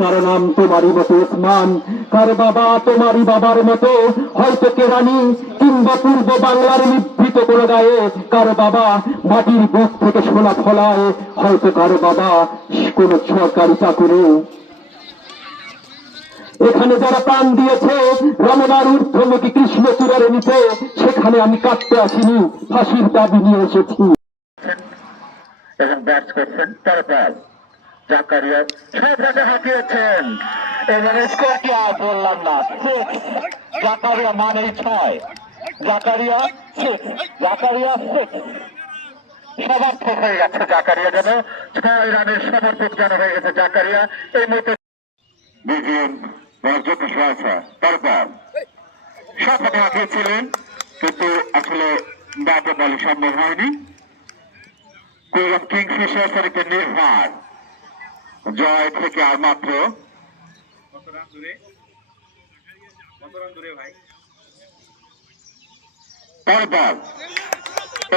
কার নাম তোমারই মতো ওসমান, কার বাবা তোমারই বাবার মতো হয়তো কেরানি কিংবা পূর্ব বাংলার নিভৃত কোনো গায়ে, কার বাবা মাটির বুক থেকে সোনা ফলায়, হয়তো কার বাবা কোন সরকারি চাকুরে। এখানে যারা প্রাণ দিয়েছে রমনার ঊর্ধ্বমুখী কৃষ্ণচূড়ার নিচে, সেখানে আমি কাটতে আসিনি, ফাঁসির দাবি নিয়ে এসেছি। এবং ব্যাট করছেন তারপর জাকারিয়া সব রাজা হাঁকিয়েছেন এবং স্কোর কি আর বললাম না, জাকারিয়া মানেই 6, জাকারিয়া 6, জাকারিয়া 6 সমর্থক হয়ে গেছে। জাকারিয়া যেন 6 রানের সমর্থক যেন হয়ে গেছে জাকারিয়া এই মুহূর্তে। বিজিএম জ্যোতিষ রয়েছে তারপর সবখানে হাঁকিয়েছিলেন, কিন্তু আসলে ব্যাটে বলে সম্ভব হয়নি। কুইন কিংফিশার একটা নির্ভর জয় থেকে আর মাত্র তারপর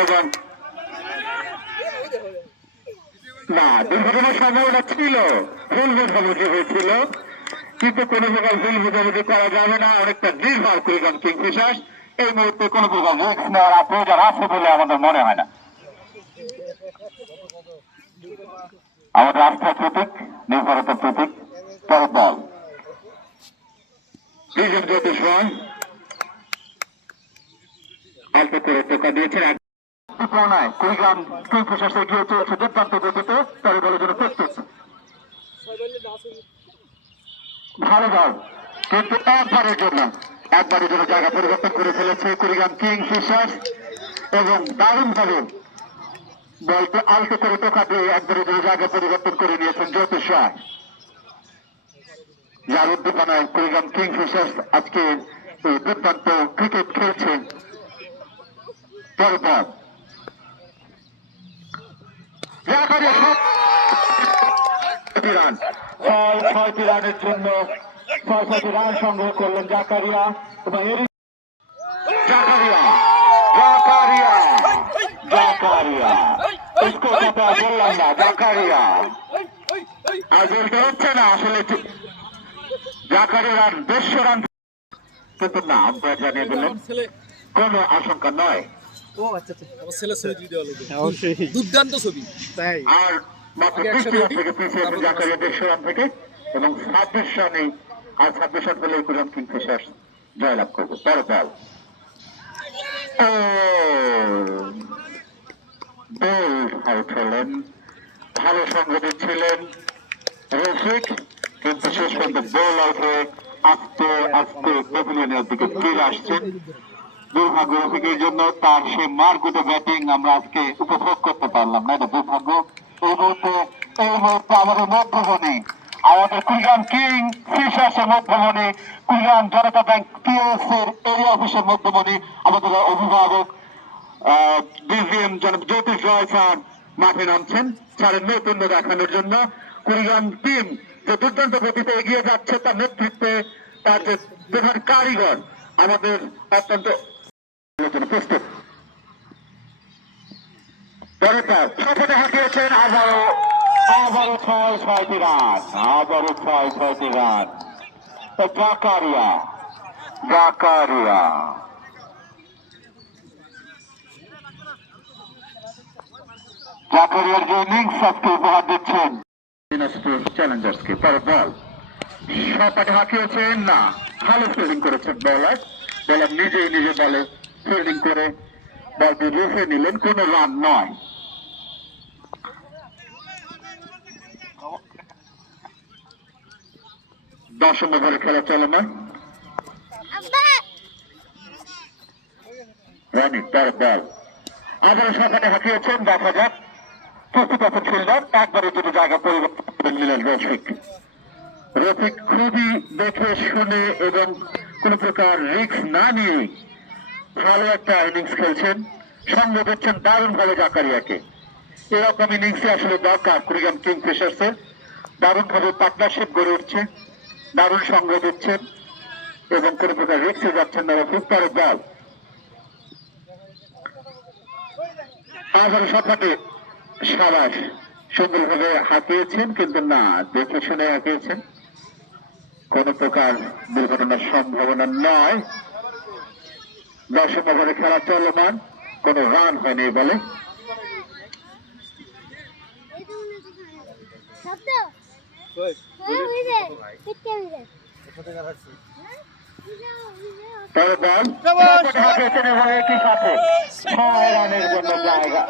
এবং না দুর্ঘটনার সম্ভাবনা ছিল, ভুল বোঝাবুঝি হয়েছিল, কিন্তু কোনো প্রকার ভুল বোঝাবুঝি করা যাবে না। অনেকটা নির্ভর কুইন কিংফিশার এই মুহূর্তে কোনো প্রকার রিস্ক নেওয়ার প্রয়োজন আছে বলে আমাদের মনে হয় না। আমাদের আস্থার প্রতীক, নির্ভরতার প্রতীক পরের বল বিজন জ্যোতিষ রয় অল্প করে টোকা দিয়েছেন। কুড়িগ্রাম কিংফিশার্স এগিয়ে চলছে দুর্দান্ত গতিতে, তার বলের জন্য প্রস্তুত। ভালো বল, কিন্তু একবারের জন্য জায়গা পরিবর্তন করে ফেলেছে কুড়িগ্রাম কিংফিশার্স এবং দারুণভাবে বলকে আলতো করে টোকা দিয়ে একবারের জন্য জায়গা পরিবর্তন করে নিয়েছেন জ্যোতিষ রায়, যার উদ্দীপনায় কুড়িগ্রাম কিংফিশার্স আজকে দুর্দান্ত ক্রিকেট খেলছেন। পরপর রান 6টি রানের জন্য 6টি রান সংগ্রহ করলেন জাকারিয়া এবং জাকারিয়া জাকারিয়া জাকারিয়া স্কোর কথা বললাম না, জাকারিয়া আর বলতে হচ্ছে না আসলে জাকারিয়া রান 150 রান, কিন্তু না আম্পায়ার জানিয়ে দিলেন কোন আশঙ্কা নয়। দুর্দান্ত ছবি আর মাত্র 20 রান থেকে পিছিয়ে জাকারিয়া 150 রান থেকে এবং 26 রানে আর 26 রান পেলে কুড়িগ্রাম কিংফিশার্স জয়লাভ করবে। বড় বল আউট হলেন, ভালো সঙ্গ দিচ্ছিলেন রফিক, কিন্তু শেষ পর্যন্ত বল আউট হয়ে আস্তে আস্তে প্যাভিলিয়নের দিকে ফিরে আসছেন। দুর্ভাগ্য রফিকের জন্য, তার সে মারকুট ব্যাটিং আমরা আজকে উপভোগ করতে পারলাম না, এটা দুর্ভাগ্য। এই মুহূর্তে আমাদের মধ্যমণি, আমাদের কুড়িগ্রাম কিংফিশার্সের মধ্যমণি, কুড়িগ্রাম জনতা ব্যাংক পিএলসির এরিয়া অফিসের মধ্যমণি, আমাদের অভিভাবক বিজিএম জ্যোতিষ রয় স্যার মাঠে নামছেন স্যারের নৈপুণ্য দেখানোর জন্য। কুড়িগ্রাম টিম যে দুর্দান্ত গতিতে এগিয়ে যাচ্ছে তার নেতৃত্বে তার যে প্রধান কারিগর আমাদের অত্যন্ত প্রস্তুত। সফলে হাঁকিয়েছেন আবারও 6টি রান, আবারও 6টি রান জাকারিয়া জাকারিয়া জাকারিয়ার যে ইনিংস আজকে উপহার দিচ্ছেন চ্যালেঞ্জার্সকে। তার বল সপাটে হাঁকিয়েছেন না, ভালো ফিল্ডিং করেছেন বলার নিজেই নিজে বলে ফিল্ডিং করে বলটি রুফে নিলেন, কোন রান নয়। দশম ওভারে খেলা চলে না, রানিং তার বল আবারও সপাটে হাঁকিয়েছেন, দেখা যাক প্রস্তুত আছেন ফিল্ডার, একবারের জন্য জায়গা পরিবর্তন করে নিলেন রফিক। রফিক খুবই দেখে শুনে এবং কোন প্রকার রিস্ক না নিয়ে ভালো একটা ইনিংস খেলছেন, সঙ্গ দিচ্ছেন দারুণ ভাবে জাকারিয়াকে। এরকম ইনিংসে আসলে দরকার কুড়িগ্রাম কিংফিশার্সের, দারুণ ভাবে পার্টনারশিপ গড়ে উঠছে, দারুণ সঙ্গ দিচ্ছেন এবং কোন প্রকার রিস্কে যাচ্ছেন না রফিক। তার বল আবারও সপাটে সাবাস, সুন্দরভাবে হাঁকিয়েছেন, কিন্তু না দেখে শুনে হাঁকিয়েছেন, কোন প্রকার দুর্ঘটনার সম্ভাবনা নয়। 10 ওভারে খেলা চলমান, কোন রান হয়নি বলে। তবে বল একই সাথে 6 রানের জন্য জায়গা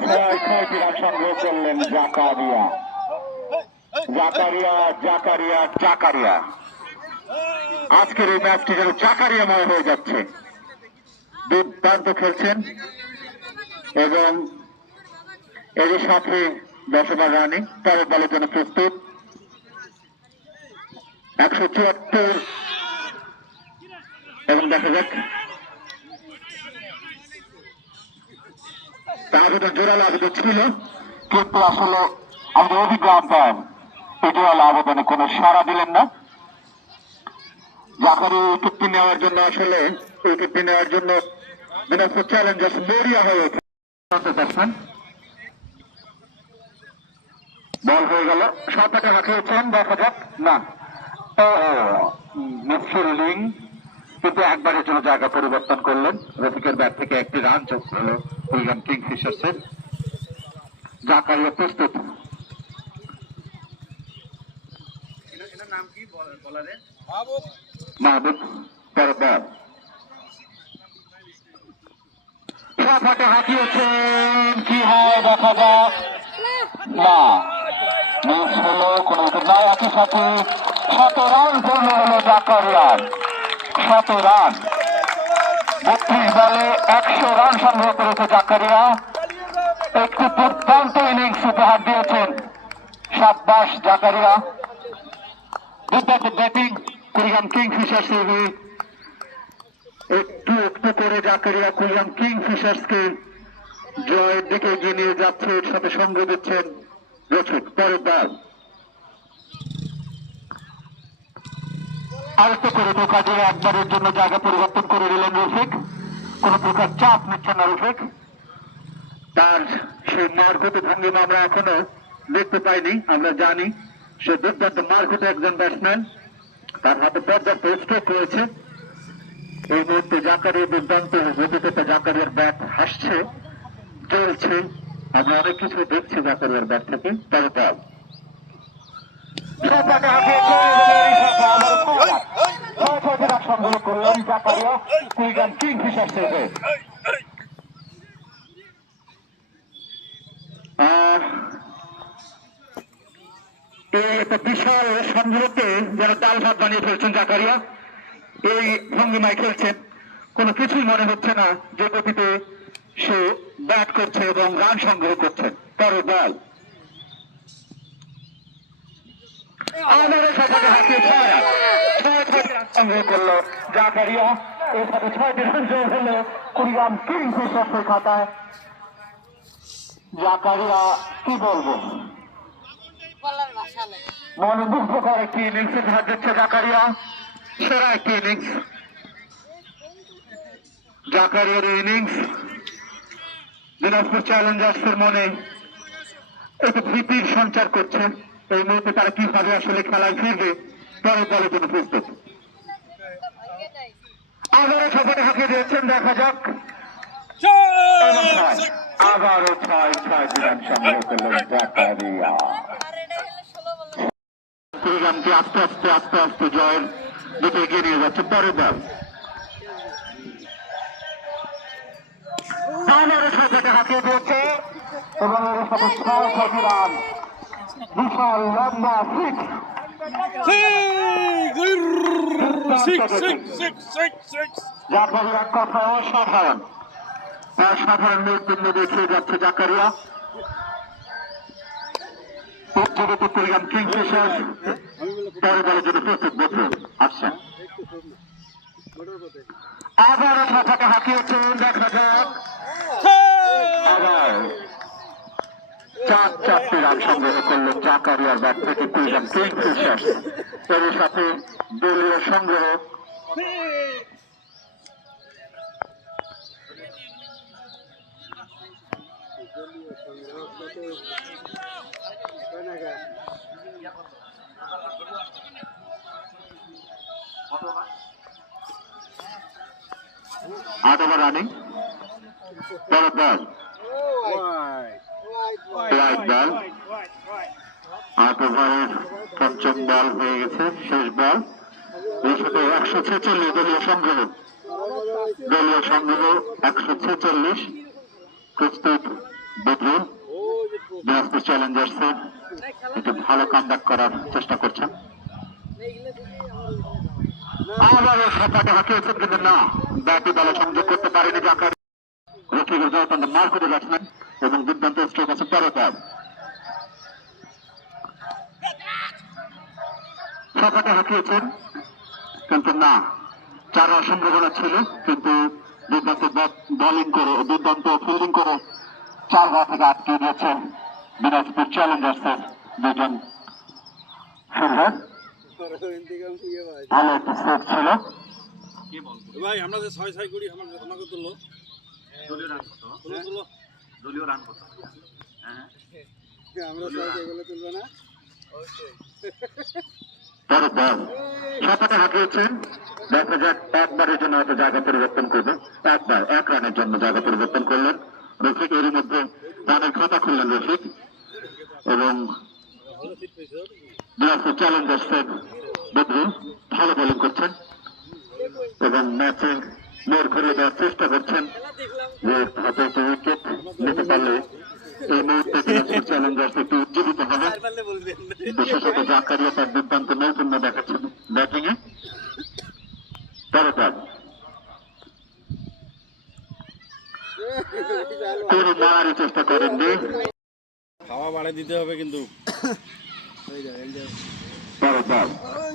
6টি রান সংগ্রহ করলেন জাকারিয়া। আজকের এই ম্যাচটি যেন জাকারিয়াময় হয়ে যাচ্ছে। দুর্দান্ত খেলছেন এবং এর সাথে 10 ওভার রানিং। পরের বলের জন্য প্রস্তুত। 174 এবং দেখা যাক আবেদন জোরালো আবেদন ছিল, কিন্তু আসলে আমাদের অভিজ্ঞ আম্পায়ার এই জোরালো আবেদনে কোনো সাড়া দিলেন না। জাকারি উইকেটটি নেওয়ার জন্য দিনাজপুর চ্যালেঞ্জার্স মরিয়া হয়ে ওঠে। বল হয়ে গেল, শটটাকে হাঁকিয়েছেন, দেখা যাক না মিসফিল্ডিং, কিন্তু একবারের জন্য জায়গা পরিবর্তন করলেন। রফিকের ব্যাট থেকে একটি রান যোগ হলো কুড়িগ্রাম কিংফিশার্সের। জাকারিয়া প্রস্তুত। মাহবুব পরের বল, শটটাকে হাঁকিয়েছেন, কি হয় দেখা যাক না, মিস হলো, কোনো নয়। একই সাথে 7 রান পূর্ণ হলো জাকারিয়ার। 7 রান, 32 বলে 100 রান সংগ্রহ করেছে জাকারিয়া। একটি দুর্দান্ত ইনিংস উপহার দিয়েছেন, সাব্বাস জাকারিয়া। দুর্দান্ত ব্যাটিং কুড়িগ্রাম কিংফিশার্স একটু করে জাকারিয়া কুড়িগ্রাম কিংফিশার্সকে জয়ের দিকে এগিয়ে নিয়ে যাচ্ছে। এর সাথে সঙ্গ দিচ্ছেন রফিক। পরের বল, আরেকটু করে ঢোকা দিয়ে একবারের জন্য জায়গা পরিবর্তন করে দিলেন রফিক। কোন প্রকার চাপ নিচ্ছেন না রফিক। তার সেই মারকুটে ভঙ্গিমা আমরা এখনো দেখতে পাইনি। আমরা জানি সে দুর্দান্ত মারকুটে একজন ব্যাটসম্যান, তার হাতে পর্যাপ্ত স্ট্রোক রয়েছে। এই মুহূর্তে জাকারিয়া দুর্দান্ত গতিতে জাকারিয়ার ব্যাট হাসছে, চলছে, আমরা অনেক কিছু দেখছি জাকারিয়ার ব্যাট থেকে। তার বল সংগ্রহ করলেন জাকারিয়া কুড়িগ্রাম কিংফিশার্সের হয়ে। একটা বিশাল সংগ্রহকে যারা ডাল ভাত বানিয়ে ফেলছেন জাকারিয়া। এই ভঙ্গিমায় খেলছেন, কোনো কিছুই মনে হচ্ছে না যে গতিতে সে ব্যাট করছে এবং রান সংগ্রহ করছেন। পরের বল, সংগ্রহ করলো জাকারিয়া। এর সাথে 6টি রান যোগ হলো কুড়িগ্রাম কিংফিশার্সের খাতায়। জাকারিয়া কি বলবো, মনোমুগ্ধকর একটি ইনিংস উপহার দিচ্ছে জাকারিয়া। সেরা একটি ইনিংস জাকারিয়ার ইনিংস। দিনাজপুর চ্যালেঞ্জার্সের মনে একটু ভীতির সঞ্চার করছে। এই মুহূর্তে তারা কিভাবে আসলে খেলায় ফিরবে। পরের দলের জন্য প্রস্তুত। আবারও সবাই হাঁকিয়ে দিয়েছেন, দেখা যাক। আবারও 6 রান সংগ্রহ করলেন জাকারিয়া। কুড়িগ্রামকে আস্তে আস্তে জয়ের দিকে এগিয়ে নিয়ে যাচ্ছে। পরের বল, আবারও সবাই হাঁকিয়ে দিয়েছে এবং এর সাথে 6 রান, বিশাল লম্বা সিক্স। জাকারিয়া কথা অসাধারণ, অসাধারণ নৈপুণ্য দেখিয়ে যাচ্ছে জাকারিয়া। জগতে কুড়িগ্রাম কিংফিশার্স পরের বলের জন্য প্রস্তুত বছর আসছেন। আবারও মাথাটা হাঁকিয়েছেন, দেখা যাক। আবার 4টি রান সংগ্রহ করলেন জাকারিয়ার ব্যাট থেকে কুড়িগ্রাম কিংফিশার্স। এর সাথে দলীয় সংগ্রহ 8 ওভার রানিং। পরের বল ওয়াইড বল। 8 ওভারের পঞ্চম বল হয়ে গেছে, শেষ বল। এর সাথে 146 দলীয় সংগ্রহ। 146 প্রস্তুত বদরুল। দিনাজপুর চ্যালেঞ্জার্সের একটু ভালো কামব্যাক করার চেষ্টা করছেন। আবারও সাপাটে হাঁকিয়েছেন, কিন্তু না, ব্যাটে বলে সংযোগ করতে পারেনি জাকারিয়া। রফিকুল জয়তন্দ মার করে ব্যাটসম্যান এবং দুর্দান্ত স্ট্রোক আছে পরের বল। সাপাটে হাঁকিয়েছেন, কিন্তু না, 4 রান সম্ভাবনা ছিল, কিন্তু দুর্দান্ত বোলিং করে, দুর্দান্ত ফিল্ডিং করে 4 রান থেকে আটকে দিয়েছেন দিনাজপুর চ্যালেঞ্জার্সের দুজন ফিল্ডার। ভালো একটা সেট ছিল। ভাই আমরা যে 6-6 করি আমাকে তুললো দলীয় রান কত তুলো দলীয় রান কত আমরা 6 এগুলো তুলবো না। পরের বল সাপাটে হাঁকিয়েছেন, দেখা যাক একবারের জন্য হয়তো জায়গা পরিবর্তন করবে। একবার 1 রানের জন্য জায়গা পরিবর্তন করলেন রফিক। এরই মধ্যে রানের খাতা খুললেন রফিক এবং দিনাজপুর চ্যালেঞ্জার্সের বদরুল ভালো বোলিং করছেন এবং ম্যাচে মোড় ঘুরিয়ে দেওয়ার চেষ্টা করছেন যে হয়তো একটু উইকেট নিতে পারলে এই মুহূর্তে দিনাজপুর চ্যালেঞ্জার্স একটু উজ্জীবিত হবে। বিশেষত জাকারিয়া তার দুর্দান্ত নৈপুণ্য দেখাচ্ছেন ব্যাটিং এ। পরের বল কোনো মারারই চেষ্টা করেননি। খাওয়া বাড়াই দিতে হবে কিন্তু। পরের বল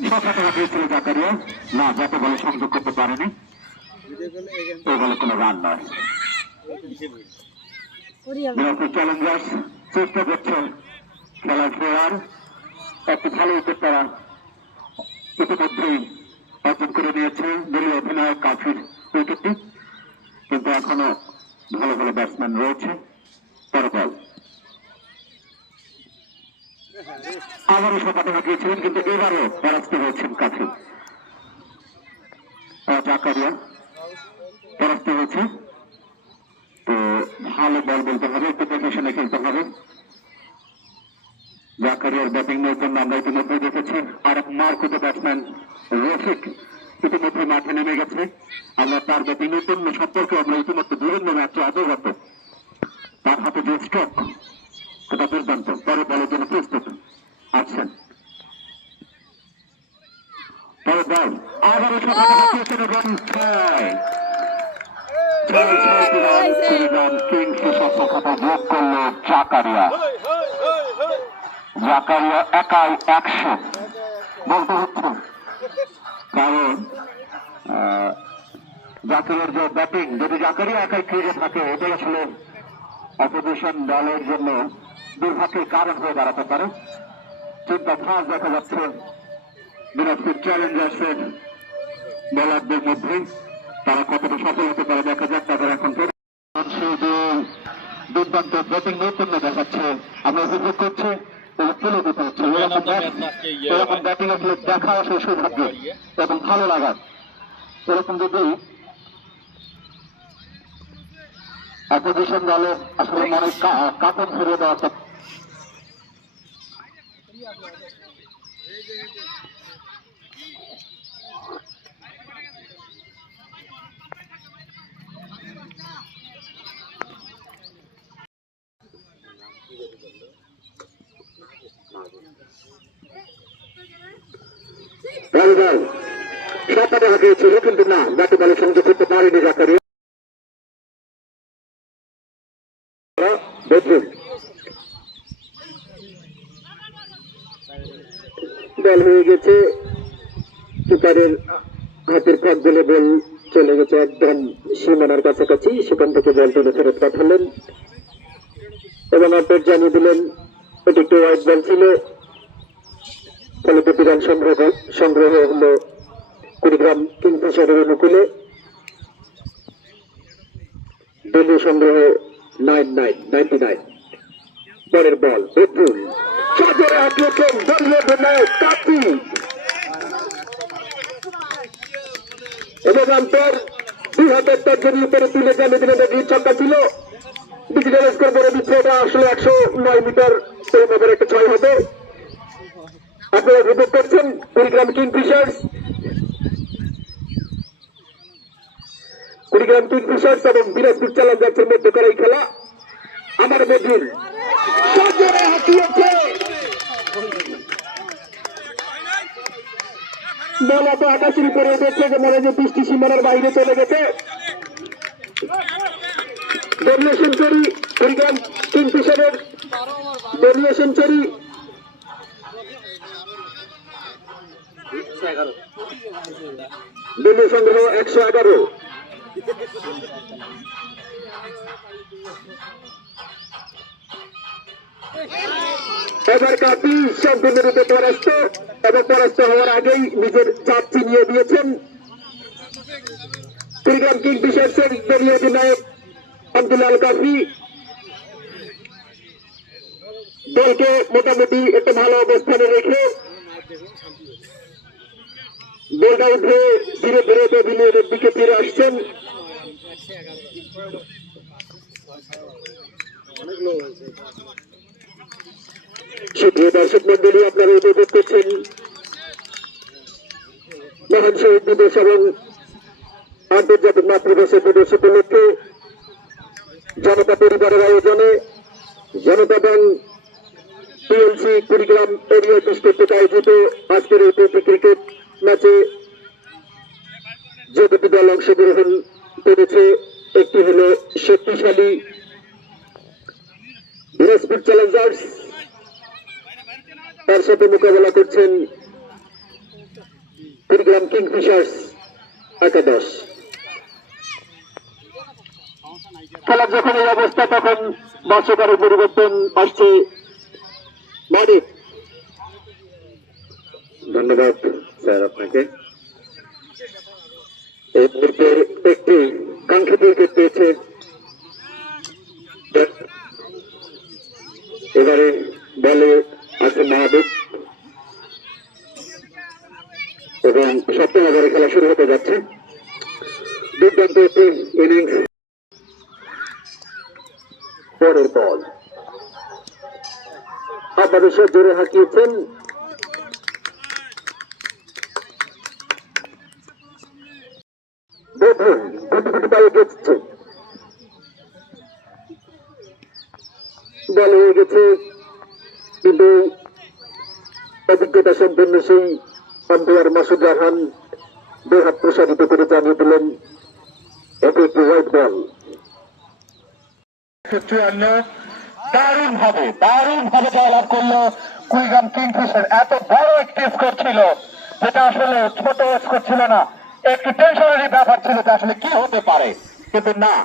সাপাটে হাঁকিয়েছিল জাকারিয়া, না, যাতে বলে সংযোগ করতে পারেনি। এই বলে কোনো রান নয়। দিনাজপুর চ্যালেঞ্জার্স চেষ্টা করছে খেলার ফেরার। একটি ভালো উইকেট তারা ইতিমধ্যেই অর্জন করে নিয়েছে দলীয় অধিনায়ক কাফির উইকেটটি, কিন্তু এখনো ভালো ভালো ব্যাটসম্যান রয়েছে। পরের বল আবারও সাপাটে হাঁকিয়েছিলেন, কিন্তু এবারও পরাস্ত হয়েছেন কাফির। জাকারিয়া পরাস্ত হয়েছে। তো ভালো বল বলতে হবে, একটু দেখে শুনে খেলতে হবে। জাকারিয়ার ব্যাটিং নৈপুণ্য আমরা ইতিমধ্যে দেখেছি। আর এক মারকুটে ব্যাটসম্যান রফিক ইতিমধ্যে মাঠে নেমে গেছে। আমরা তার ব্যাটিং নৈপুণ্য সম্পর্কে আমরা ইতিমধ্যে বিভিন্ন ম্যাচে অবগত। তার হাতে যে স্ট্রোক সেটা দুর্দান্ত। পরে বলের জন্য প্রস্তুত আছেন। পরে বল আবারও সাপাটে হাঁকিয়েছেন এবং 6 কিংফিশার সংখ্যাটা যোগ করলো জাকারিয়া। জাকারিয়া একাই 100 বলতে হচ্ছে, কারণ জাকারিয়ার যে ব্যাটিং, যদি জাকারিয়া একাই ক্রিজে থাকে এটাই আসলে অপোজিশন দলের জন্য দুর্ভাগ্যের কারণ হয়ে দাঁড়াতে পারে। চিন্তা ভাস দেখা যাচ্ছে দিনাজপুর চ্যালেঞ্জার্সের বোলারদের মধ্যে। তারা কতটা সফল হতে পারে দেখা যাক। তাদের এখন দুর্দান্ত ব্যাটিং নৈপুণ্য দেখাচ্ছে, আমরা উপভোগ করছি এবং তুলে দিতে হচ্ছে। এরকম ব্যাটিং আসলে দেখা আসলে সৌভাগ্য এবং ভালো লাগার। এরকম যদি অপোজিশন দলের আসলে মনে কাপড় ফিরিয়ে দেওয়া। সাপাটে হাঁকিয়েছিল, কিন্তু না, ব্যাটে বলে সংযোগ করতে পারেনি জাকারিয়া। বদরুল বল হয়ে গেছে, কিপারের হাতের ফাঁক বলে বল চলে গেছে একদম সীমানার কাছাকাছি। সেখান থেকে বল তুলে ফেরত পাঠালেন এবং আপডেট জানিয়ে দিলেন এটি একটি ওয়াইড বল ছিল। ফলে 2টি রান সংগ্রহ হল কুড়িগ্রাম কিংফিশারের অনুকূলে। দলীয় সংগ্রহ 99। পরের বল বদরুল চাদরে হাঁকিয়েছেন দলীয় অধিনায়ক কাফি এবং আম্পায়ার দুই হাতের তর্জনী উপরে তুলে যে মেদিনীনগরীর ছক্কা ছিল, ডিজিটাল স্কোর করে দিচ্ছে। এটা আসলে 109 মিটার সেই মাপের একটা ছয় হবে। আপনারা উপভোগ করছেন কুড়িগ্রাম কিংফিশার্স, কুড়িগ্রাম কিংফিশার্স এবং দিনাজপুর চ্যালেঞ্জার্সের মধ্যে করা এই খেলা। আমার মধ্যে সজোরে হাঁটিয়েছে, বল এত আকাশের উপরে উঠেছে যে মনে যে বৃষ্টি সীমানার বাইরে চলে গেছে। দলীয় সেঞ্চুরি কুড়িগ্রাম কিংফিশারের, দলীয় সেঞ্চুরি। দলীয় সংগ্রহ 111। এবার কাপি সম্পূর্ণরূপে পরাস্ত এবং পরাস্ত হওয়ার আগেই নিজের চাপ চিনিয়ে দিয়েছেন কুড়িগ্রাম কিংফিশার্সের দলীয় অধিনায়ক আব্দুল আল কাফি। দলকে মোটামুটি একটা ভালো অবস্থানে রেখে বলটা উঠে ধীরে ধীরে প্যাভিলিয়নের দিকে ফিরে আসছেন। সুপ্রিয় দর্শক মন্ডলী, আপনারা উপভোগ করছেন মহান শহীদ দিবস এবং আন্তর্জাতিক মাতৃভাষা দিবস উপলক্ষে জনতা পরিবারের আয়োজনে Janata bank PLC Kurigram area office কর্তৃক আয়োজিত আজকের এই প্রীতি ক্রিকেট ম্যাচে যে দুটি দল অংশগ্রহণ করেছে, একটি হল শক্তিশালী দিনাজপুর চ্যালেঞ্জার্স, তার সাথে মোকাবেলা করছেন কুড়িগ্রাম কিংফিশার্স একাদশ। খেলার যখন এই অবস্থা তখন দর্শকের পরিবর্তন আসছে। মানিক, ধন্যবাদ স্যার আপনাকে। এই মুহূর্তের একটি কাঙ্ক্ষিত উইকেট পেয়েছে। এবারে বলে আছে মাহবুব এবং সপ্তম ওভারে খেলা শুরু হতে যাচ্ছে। দুর্দান্ত একটি ইনিংস। পরের বল আপনাদের জোরে হাঁকিয়েছেন দেখুন, গুটি গুটি পায়ে গেছে, বল হয়ে গেছে, কিন্তু অভিজ্ঞতা সম্পন্ন সেই আম্পায়ার মাসুদ রাহান দুই হাত প্রসারিত করে জানিয়ে দিলেন এটি একটি হোয়াইট বল। 54 দারুণ ভাবে জয়লাভ করলো কুড়িগ্রাম কিংফিশার। এত বড় একটি স্কোর ছিল, যেটা আসলে ছোট স্কোর ছিল না, একটি টেনশনারি ব্যাপার ছিল যে আসলে কি হতে পারে, কিন্তু না,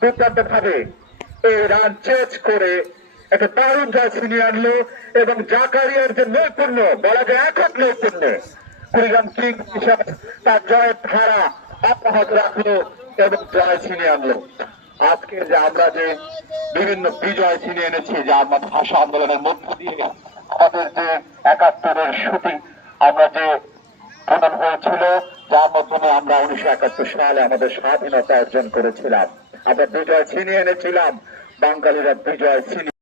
দুর্দান্ত ভাবে এই রান চেঞ্জ করে একটা দারুণ জয় ছিনিয়ে আনলো এবং জাকারিয়ার যে নৈপুণ্য, বলা যায় একক নৈপুণ্যে কুড়িগ্রাম কিংফিশার তার জয়ের ধারা অব্যাহত রাখলো এবং জয় ছিনিয়ে আনলো। আজকে যে আমরা যে বিভিন্ন বিজয় ছিনিয়ে এনেছি, যে আমরা ভাষা আন্দোলনের মধ্য দিয়ে আমাদের যে 71-এর শুটিং আমরা যে প্রদান হয়েছিল, যার মাধ্যমে আমরা 1971 সালে আমাদের স্বাধীনতা অর্জন করেছিলাম, আমরা বিজয় ছিনিয়ে এনেছিলাম, বাঙালিরা বিজয় ছিনিয়ে